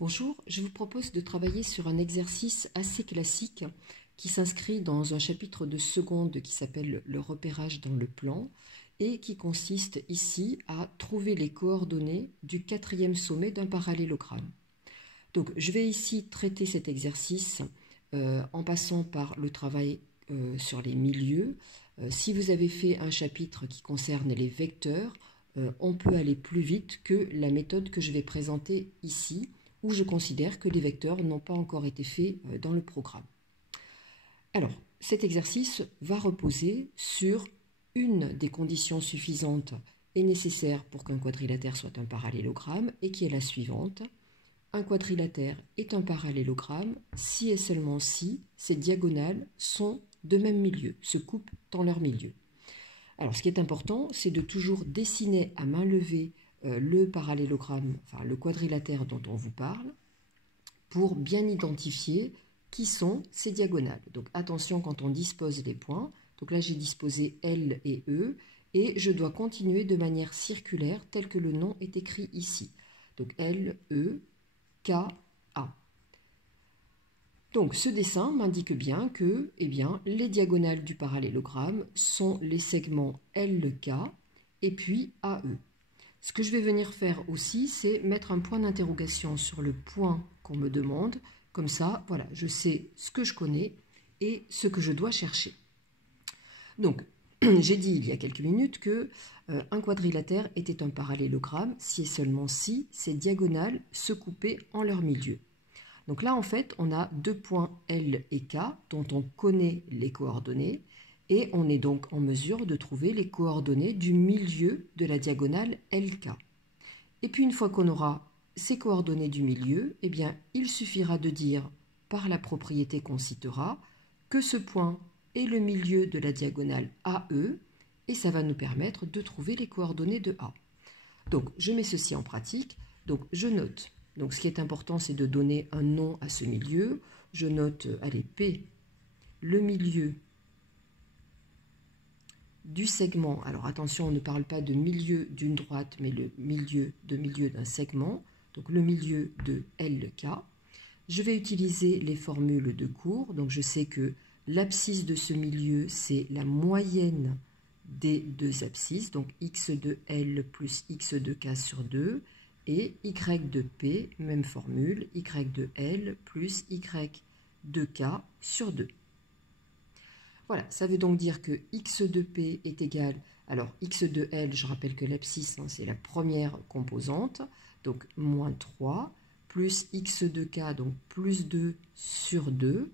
Bonjour, je vous propose de travailler sur un exercice assez classique qui s'inscrit dans un chapitre de seconde qui s'appelle le repérage dans le plan et qui consiste ici à trouver les coordonnées du quatrième sommet d'un parallélogramme. Donc je vais ici traiter cet exercice en passant par le travail sur les milieux. Si vous avez fait un chapitre qui concerne les vecteurs, on peut aller plus vite que la méthode que je vais présenter ici, où je considère que les vecteurs n'ont pas encore été faits dans le programme. Alors, cet exercice va reposer sur une des conditions suffisantes et nécessaires pour qu'un quadrilatère soit un parallélogramme, et qui est la suivante. Un quadrilatère est un parallélogramme si et seulement si ses diagonales sont de même milieu, se coupent dans leur milieu. Alors, ce qui est important, c'est de toujours dessiner à main levée le parallélogramme, enfin le quadrilatère dont on vous parle, pour bien identifier qui sont ces diagonales. Donc attention quand on dispose les points. Donc là, j'ai disposé L et E, et je dois continuer de manière circulaire, tel que le nom est écrit ici. Donc L, E, K, A. Donc ce dessin m'indique bien que les diagonales du parallélogramme sont les segments LK et puis AE. Ce que je vais venir faire aussi, c'est mettre un point d'interrogation sur le point qu'on me demande. Comme ça, voilà, je sais ce que je connais et ce que je dois chercher. Donc, j'ai dit il y a quelques minutes que un quadrilatère était un parallélogramme si et seulement si ses diagonales se coupaient en leur milieu. Donc là, en fait, on a deux points L et K dont on connaît les coordonnées, et on est donc en mesure de trouver les coordonnées du milieu de la diagonale LK. Et puis une fois qu'on aura ces coordonnées du milieu, il suffira de dire, par la propriété qu'on citera, que ce point est le milieu de la diagonale AE, et ça va nous permettre de trouver les coordonnées de A. Donc je mets ceci en pratique, donc je note. Donc ce qui est important, c'est de donner un nom à ce milieu. Je note, P, le milieu du segment. Alors attention, on ne parle pas de milieu d'une droite, mais le milieu d'un segment. Donc le milieu de LK. Je vais utiliser les formules de cours. Donc je sais que l'abscisse de ce milieu, c'est la moyenne des deux abscisses. Donc x de L plus x de K sur 2. Et y de P, même formule, y de L plus y de K sur 2. Voilà, ça veut donc dire que x de P est égal, alors x de L, je rappelle que l'abscisse, c'est la première composante, donc moins 3, plus x de K, donc plus 2 sur 2,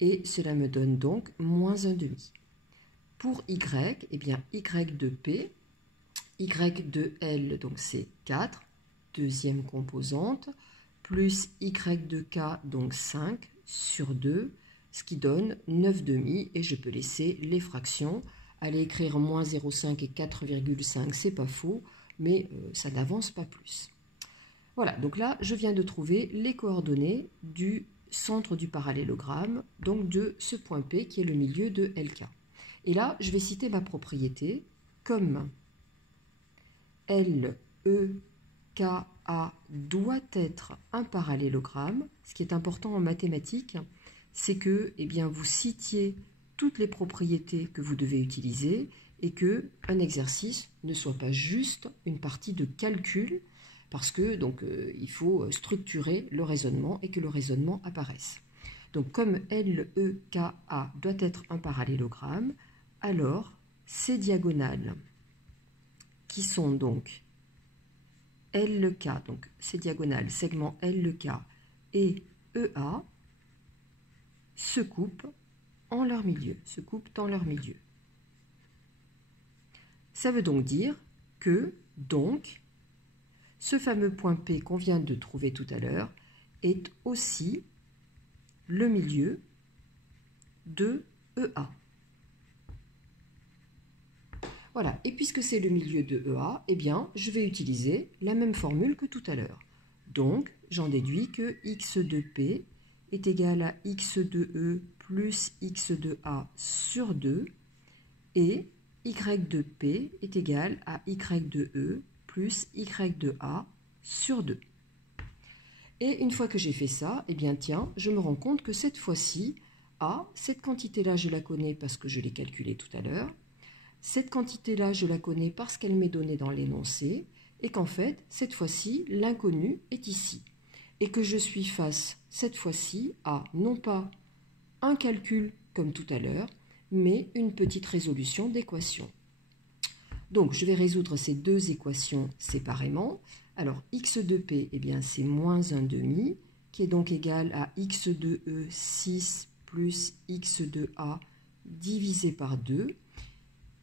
et cela me donne donc moins 1,5. Pour y, y de P, y de L, donc c'est 4, deuxième composante, plus y de K, donc 5 sur 2, ce qui donne 9,5, et je peux laisser les fractions. Aller écrire moins 0,5 et 4,5, c'est pas faux, mais ça n'avance pas plus. Voilà, donc là, je viens de trouver les coordonnées du centre du parallélogramme, donc de ce point P qui est le milieu de LK. Et là, je vais citer ma propriété comme L, E, K, A doit être un parallélogramme. Ce qui est important en mathématiques, c'est que vous citiez toutes les propriétés que vous devez utiliser et qu'un exercice ne soit pas juste une partie de calcul, parce que il faut structurer le raisonnement et que le raisonnement apparaisse. Donc comme L, E, K, A doit être un parallélogramme, alors ces diagonales qui sont donc LK, donc ces diagonales, segment LK et EA, se coupent en leur milieu, Ça veut donc dire que, ce fameux point P qu'on vient de trouver tout à l'heure est aussi le milieu de EA. Voilà, et puisque c'est le milieu de EA, je vais utiliser la même formule que tout à l'heure. Donc, j'en déduis que x de P est égal à x de E plus x de A sur 2, et y de P est égal à y de E plus y de A sur 2. Et une fois que j'ai fait ça, eh bien tiens, je me rends compte que cette fois-ci, A, cette quantité-là, je la connais parce que je l'ai calculée tout à l'heure. Cette quantité-là, je la connais parce qu'elle m'est donnée dans l'énoncé. Et qu'en fait, cette fois-ci, l'inconnu est ici. Et que je suis face, cette fois-ci, à non pas un calcul comme tout à l'heure, mais une petite résolution d'équation. Donc, je vais résoudre ces deux équations séparément. Alors, x de p, eh bien, c'est moins 1 demi, qui est donc égal à x de e, 6, plus x de a, divisé par 2.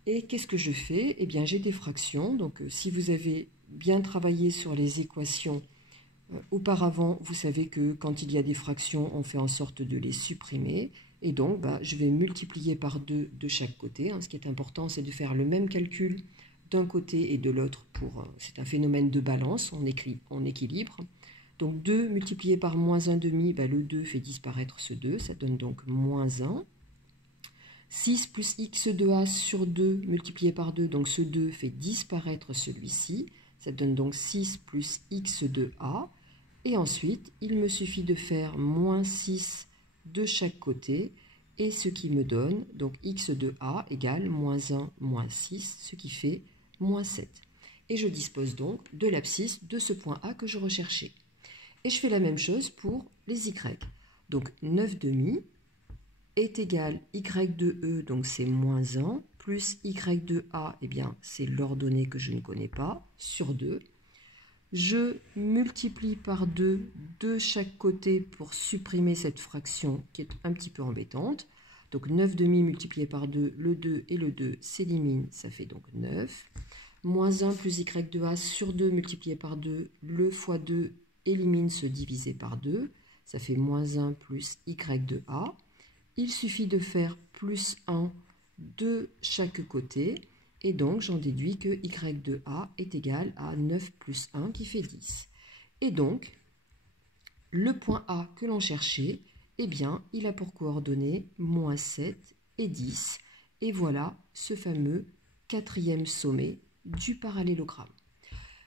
Et qu'est-ce que je fais? Eh bien, j'ai des fractions. Donc, si vous avez bien travaillé sur les équations auparavant, vous savez que quand il y a des fractions, on fait en sorte de les supprimer. Et donc, je vais multiplier par 2 de chaque côté. Ce qui est important, c'est de faire le même calcul d'un côté et de l'autre. C'est un phénomène de balance, on équilibre. Donc 2 multiplié par moins 1 demi, le 2 fait disparaître ce 2, ça donne donc moins 1. 6 plus x de a sur 2 multiplié par 2, donc ce 2 fait disparaître celui-ci. Ça donne donc 6 plus x de a. Et ensuite, il me suffit de faire moins 6 de chaque côté. Et ce qui me donne, donc x de a égale moins 1, moins 6, ce qui fait moins 7. Et je dispose donc de l'abscisse de ce point A que je recherchais. Et je fais la même chose pour les y. Donc 9 demi est égal y de e, donc c'est moins 1, plus y de a, eh bien c'est l'ordonnée que je ne connais pas, sur 2. Je multiplie par 2 de chaque côté pour supprimer cette fraction qui est un petit peu embêtante. Donc 9 demi multiplié par 2, le 2 et le 2 s'éliminent, ça fait donc 9. Moins 1 plus y de a sur 2 multiplié par 2, le fois 2 élimine ce divisé par 2, ça fait moins 1 plus y de a. Il suffit de faire plus 1 de chaque côté, et donc j'en déduis que y de a est égal à 9 plus 1 qui fait 10. Et donc, le point A que l'on cherchait, eh bien, il a pour coordonnées moins 7 et 10. Et voilà ce fameux quatrième sommet du parallélogramme.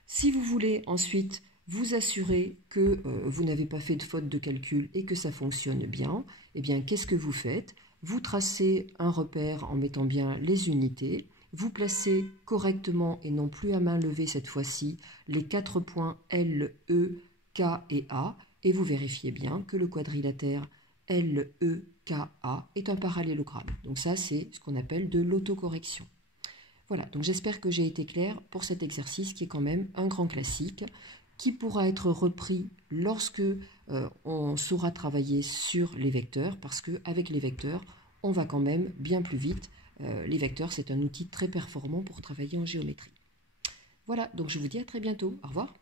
Si vous voulez ensuite vous assurer que vous n'avez pas fait de faute de calcul et que ça fonctionne bien, eh bien, qu'est-ce que vous faites? Vous tracez un repère en mettant bien les unités, vous placez correctement et non plus à main levée cette fois-ci les 4 points L, E, K et A, et vous vérifiez bien que le quadrilatère L, E, K, A est un parallélogramme. Donc ça, c'est ce qu'on appelle de l'autocorrection. Voilà, donc j'espère que j'ai été claire pour cet exercice qui est quand même un grand classique, qui pourra être repris lorsque on saura travailler sur les vecteurs, parce qu'avec les vecteurs, on va quand même bien plus vite. Les vecteurs, c'est un outil très performant pour travailler en géométrie. Voilà, donc je vous dis à très bientôt. Au revoir.